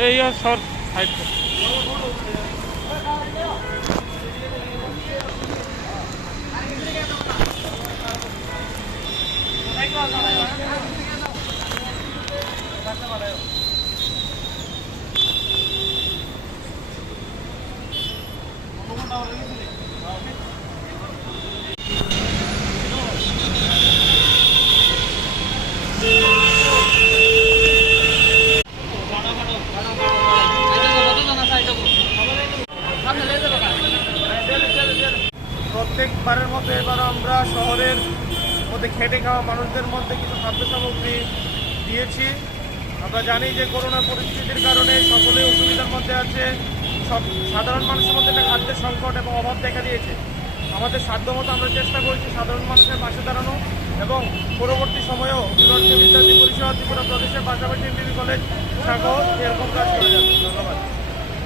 এই সর সাইড প্রত্যেকবারের মতো এবারও আমরা শহরের মধ্যে খেটে খাওয়া মানুষদের মধ্যে কিছু খাদ্য সামগ্রী দিয়েছি। আমরা জানি যে করোনা পরিস্থিতির কারণে সকলেই অসুবিধার মধ্যে আছে। সব সাধারণ মানুষের মধ্যে একটা খাদ্যের সংকট এবং অভাব দেখা দিয়েছে। আমাদের সাধ্যমতো আমরা চেষ্টা করছি সাধারণ মানুষের পাশে দাঁড়ানো এবং পরবর্তী সময়েও বিভাগীয় বিদ্যার্থী পরিষদ ত্রিপুরা প্রদেশের পাশাপাশি এমবিবি কলেজ শাখাও এরকম কাজ করে যাবে।